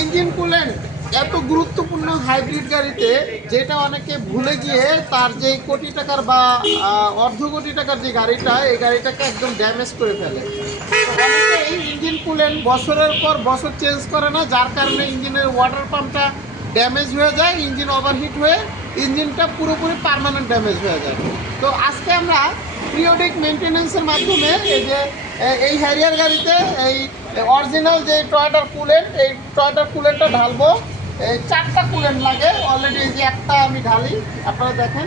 Engine coolant এত গুরুত্বপূর্ণ hybrid গাড়িতে, যেটা অনেকে ভুলে গিয়ে তার যে কোটি টাকার বা অর্ধ কোটি টাকার যে গাড়িটা, এই গাড়িটাকে একদম ড্যামেজ করে ফেলে। অনেকে এই ইঞ্জিন কুলেন্ট বছরের পর বছর চেঞ্জ করে না, যার কারণে ইঞ্জিনের ওয়াটার পাম্পটা ড্যামেজ হয়ে যায়, ইঞ্জিন ওভারহিট হয়ে ইঞ্জিনটা পুরোপুরি পার্মানেন্ট ড্যামেজ হয়ে যায়। তো আজকে আমরা পিরিয়ডিক মেনটেন্যান্সের মাধ্যমে এই হ্যারিয়ার গাড়িতে এই অরিজিনাল যে টয়োটার কুলেন্ট, এই টয়োটার কুলেন্টটা ঢালবো। এই 4টা কুলেন্ট লাগে, অলরেডি এই যে একটা আমি ঢালি, আপনারা দেখেন।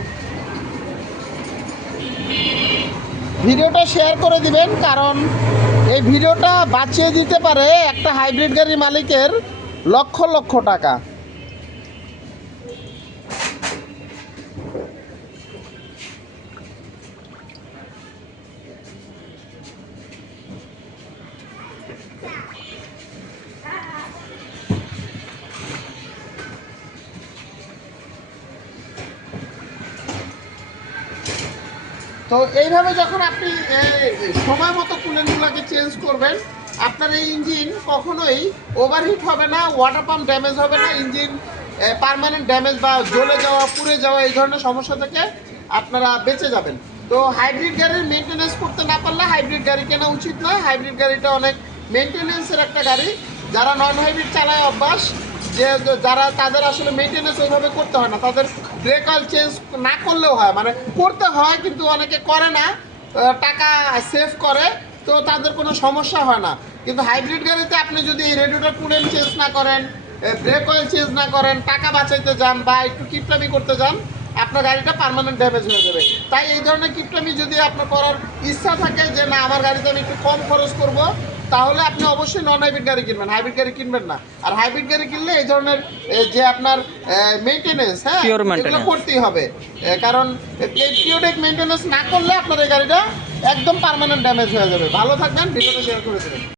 ভিডিওটা শেয়ার করে দিবেন, কারণ এই ভিডিওটা বাঁচিয়ে দিতে পারে একটা হাইব্রিড গাড়ির মালিকের লক্ষ লক্ষ টাকা। তো এইভাবে যখন আপনি সময় মতো কুলেন্টগুলোকে চেঞ্জ করবেন, আপনার এই ইঞ্জিন কখনোই ওভারহিট হবে না, ওয়াটার পাম্প ড্যামেজ হবে না, ইঞ্জিন পার্মানেন্ট ড্যামেজ বা জ্বলে যাওয়া, পুড়ে যাওয়া এই ধরনের সমস্যা থেকে আপনারা বেঁচে যাবেন। তো হাইব্রিড গাড়ির মেনটেন্যান্স করতে না পারলে হাইব্রিড গাড়ি কেনা উচিত নয়। হাইব্রিড গাড়িটা অনেক মেনটেন্যান্সের একটা গাড়ি। যারা নন হাইব্রিড চালায় অভ্যাস, যে যারা তাদের আসলে মেনটেন্যান্স ওইভাবে করতে হয় না, তাদের ব্রেক অয়েল চেঞ্জ না করলেও হয়, মানে করতে হয় কিন্তু অনেকে করে না, টাকা সেভ করে, তো তাদের কোনো সমস্যা হয় না। কিন্তু হাইব্রিড গাড়িতে আপনি যদি এই রেডিওটার কুলেন্ট চেঞ্জ না করেন, ব্রেক অয়েল চেঞ্জ না করেন, টাকা বাঁচাইতে যান বা একটু কিপটামি করতে যান, আপনার গাড়িটা পার্মানেন্ট ড্যামেজ হয়ে যাবে। তাই এই ধরনের কিপটামি যদি আপনার করার ইচ্ছা থাকে যে না আমার গাড়িতে আমি একটু কম খরচ করব, তাহলে আপনি অবশ্যই নন হাইব্রিড গাড়ি কিনবেন, হাইব্রিড গাড়ি কিনবেন না। আর হাইব্রিড গাড়ি কিনলে এই ধরনের যে আপনার মেনটেন্যান্স, হ্যাঁ, এগুলো করতেই হবে। কারণ পিরিয়ডিক মেনটেন্যান্স না করলে আপনার এই গাড়িটা একদম পার্মানেন্ট ড্যামেজ হয়ে যাবে। ভালো থাকবেন, ভিডিওটা শেয়ার করে দেবেন।